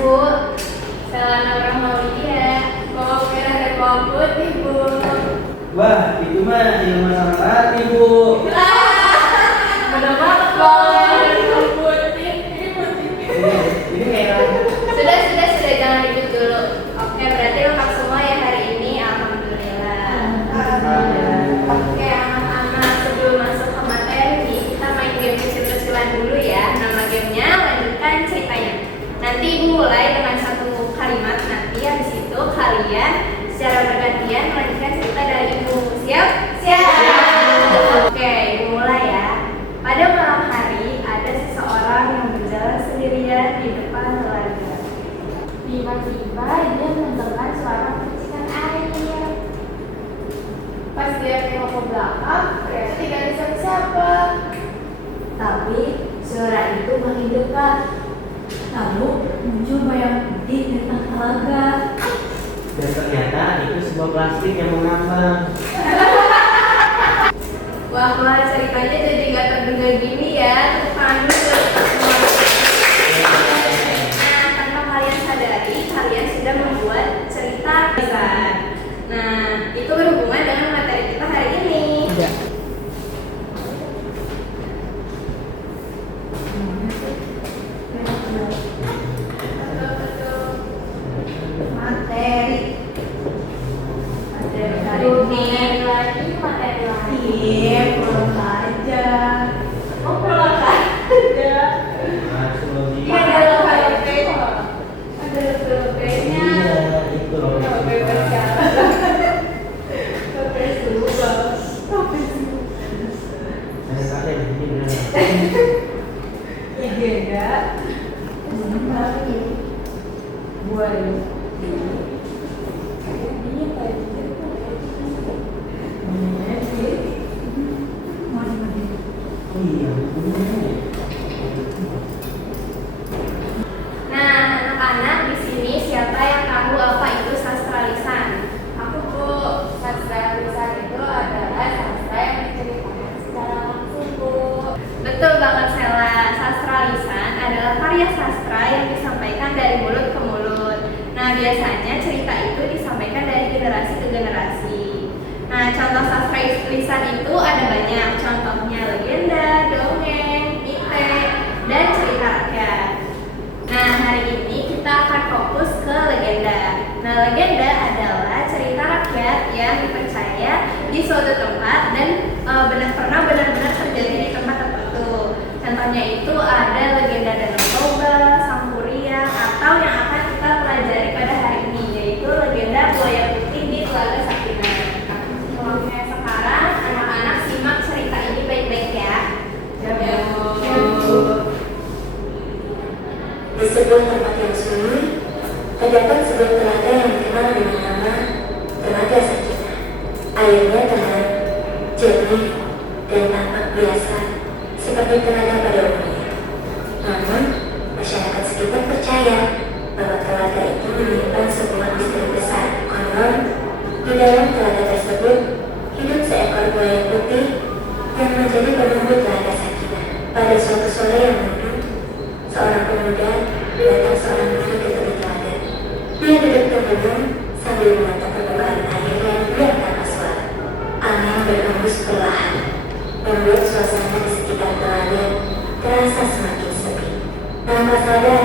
Bu. Selana Rahmaulia. Bawang merah dan bawang putih, Bu. Wah, itu mah yang masalah hati, Bu. Bener banget, bawang merah dan bawang putih. Ini kayak Sudah, jangan ribut dulu. Oke, berarti lengkap semua ya hari ini. Alhamdulillah. Oke, anak-anak, sebelum masuk ke materi, kita main game kecil-kecilan dulu ya. Nama gamenya lanjutkan ceritanya. Nanti Ibu mulai dengan satu kalimat. Nanti habis itu kalian secara bergantian melanjutkan cerita dari Ibu. Siap? Oke, Ibu mulai ya. Pada malam hari ada seseorang yang berjalan sendirian di depan telaga. Tiba-tiba dia mendengar suara percikan air. Pas dia tengok ke belakang, ternyata tidak ada siapa-siapa. Tapi suara itu makin dekat. Lalu muncul bayang putih di tengah telaga. dan ternyata itu sebuah plastik yang mengambang. Wah, ceritanya jadi gak terduga gini ya. Tepuk tangan dulu untuk semua. Nah, tanpa kalian sadari, kalian sudah membuat cerita lisan. Nah, itu berhubungan dengan materi kita hari ini. Materi hari ini lagi materi lagi. Iya, pulang aja. Oh, pulang aja. Masuk lagi. Iya, ada logo-logonya. Ada logo-logonya. Iya, itu loh. Logo persiapan. Logo subuh. Saya pakai di sini benar. Iya, enggak. Lagi. Buat Iya, Nah, anak-anak di sini siapa yang tahu apa itu sastra lisan? Aku, Bu. Sastra lisan itu adalah sastra yang diceritakan secara langsung, Bu. Betul banget, Sela. Sastra lisan adalah karya sastra yang disampaikan dari mulut ke mulut. Nah, biasanya cerita itu disampaikan dari generasi ke generasi. Nah, contoh sastra lisan itu ada banyak. Contohnya legenda, dongeng, mite, dan cerita rakyat. Nah, hari ini kita akan fokus ke legenda. Nah, legenda adalah cerita rakyat yang dipercaya di suatu tempat dan benar-benar terjadi di tempat tertentu. Contohnya itu ada legenda Danau Toba, Sangkuriang, atau yang akan kita pelajari pada hari ini, yaitu legenda Buaya Putih di Telaga Sakinah. Oke, sekarang anak-anak simak cerita ini baik-baik ya. Di sebuah tempat yang sunyi, terdapat sebuah telaga yang dikenal dengan nama Telaga Sakinah. Airnya tenang, jernih, dan tampak biasa seperti telaga pada umumnya. Namun, masyarakat sekitar percaya bahwa telaga itu menyimpan sebuah misteri besar. Konon, di dalam telaga tersebut hidup seekor buaya putih yang menjadi penunggu Telaga Sakinah. Pada suatu sore yang mendung, seorang pemuda datang seorang diri ke tepi telaga. Dia duduk termenung sambil menatap permukaan air yang biar tanpa suara. Angin berhembus perlahan, membuat suasana di sekitar telaga terasa semakin sepi. Tanpa sadar,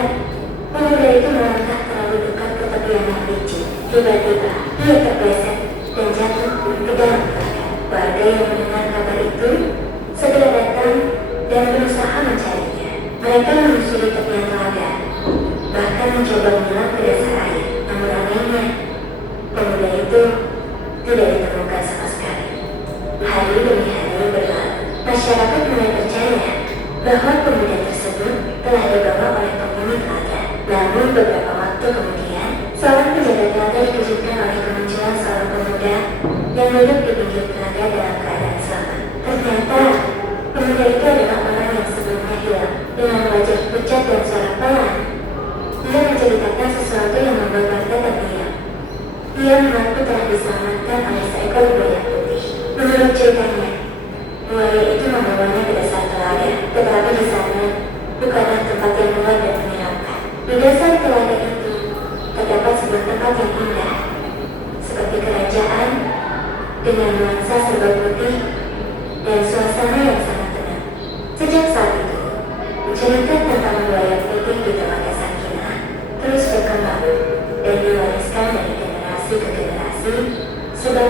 pemuda itu melangkah terlalu dekat ke tepi yang licin. Tiba-tiba, dia terpleset dan jatuh ke dalam telaga. Warga yang mendengar kabar itu segera datang dan berusaha mencarinya. Mereka menyusuri tepian telaga, bahkan mencoba menyelam ke dasar air. Namun anehnya, pemuda itu tidak ditemukan sama sekali. Hari demi hari berlalu, masyarakat mulai percaya bahwa pemuda tersebut telah dibawa oleh penghuni telaga. Namun beberapa waktu kemudian, seorang penjaga telaga dikejutkan oleh kemunculan seorang pemuda yang duduk di pinggir telaga dalam keadaan selamat. Ternyata, pemuda itu adalah orang yang sebelumnya hilang. Dengan wajah pucat dan suara pelan, dia menceritakan sesuatu yang membuat warga terdiam. Dia mengaku telah diselamatkan oleh seekor buaya putih. Menurut ceritanya, buaya itu membawanya ke dasar telaga, tetapi di sana bukanlah tempat yang luas dan menyenangkan. Di dasar telaga ini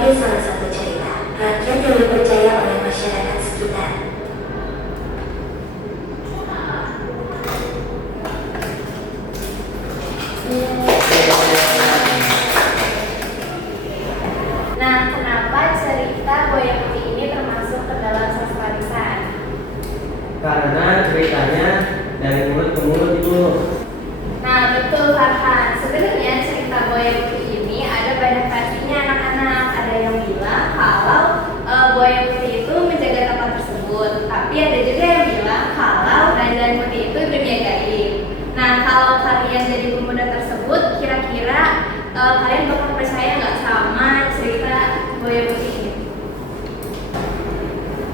sebagai salah satu cerita rakyat yang dipercaya oleh masyarakat sekitar. Nah, kenapa cerita Buaya Putih ini termasuk ke dalam sastra lisan? Karena ceritanya dari mulut ke mulut itu. Nah, betul Farhan. Sebenarnya cerita Buaya Putih ini ada banyak versinya anak-anak. Ada yang bilang kalau Buaya Putih itu menjaga tempat tersebut. Tapi ada juga yang bilang kalau Raden Putih itu dunia gaib. Nah, kalau kalian jadi pemuda tersebut, kira-kira kalian bakal percaya nggak sama cerita Buaya Putih ini?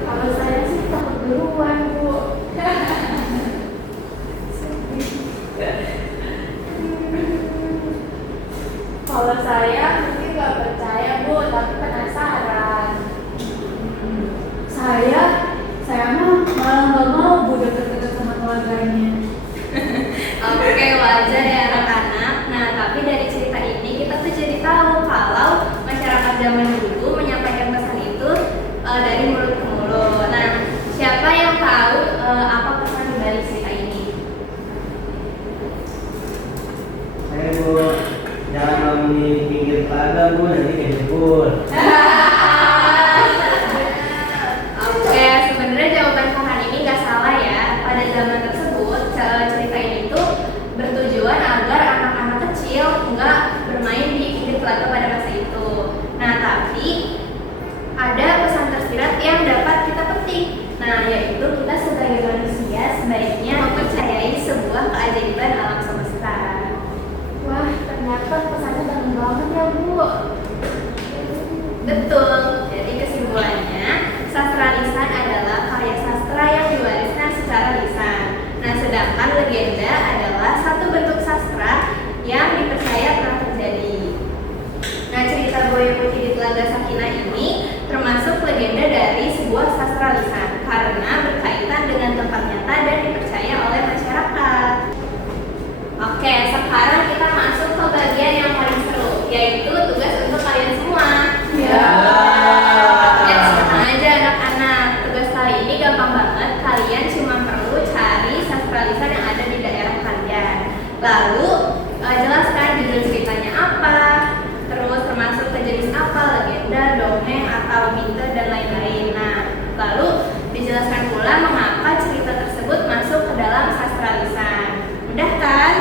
Kalau saya sih takut duluan, Bu. Kalau saya mungkin nggak percaya, Bu, tapi penasaran. Saya mah malah nggak mau Bu deket-deket sama keluarganya. Oke, wajar ya anak-anak. Nah, tapi dari cerita ini kita tuh jadi tahu kalau masyarakat zaman dulu menyampaikan pesan itu dari mulut ke mulut. Nah, siapa yang tahu apa pesan dari cerita ini? Saya Bu, jangan mau di pinggir telaga Bu, nanti kayak jebol. Oke, sebenarnya jawaban Farhan ini nggak salah ya. Pada zaman tersebut, cerita ini tuh bertujuan agar anak-anak kecil nggak bermain di pinggir telaga pada masa itu. Nah, tapi ada pesan tersirat yang dapat kita petik. Nah, yaitu kita sebagai manusia sebaiknya mempercayai sebuah keajaiban alam semesta. Wah, ternyata pesannya dalam banget ya, Bu. Betul. Jadi kesimpulannya, sastra lisan adalah karya sastra yang diwariskan secara lisan. Nah, sedangkan legenda adalah satu bentuk sastra yang dipercaya pernah terjadi. Nah, cerita Buaya Putih di Telaga Sakinah ini termasuk legenda dari sebuah sastra lisan karena berkaitan dengan tempat nyata dan dipercaya oleh masyarakat. Oke, sekarang kita masuk ke bagian yang paling seru, yaitu tugas untuk kalian semua. Ya. Ya, tenang aja anak-anak. Tugas kali ini gampang banget. Kalian cuma perlu cari sastra lisan yang ada di daerah kalian. Lalu jelaskan judul ceritanya apa, terus termasuk ke jenis apa, legenda, dongeng, atau mite dan lain-lain. Nah, lalu dijelaskan pula mengapa cerita tersebut masuk ke dalam sastra lisan. Mudah kan?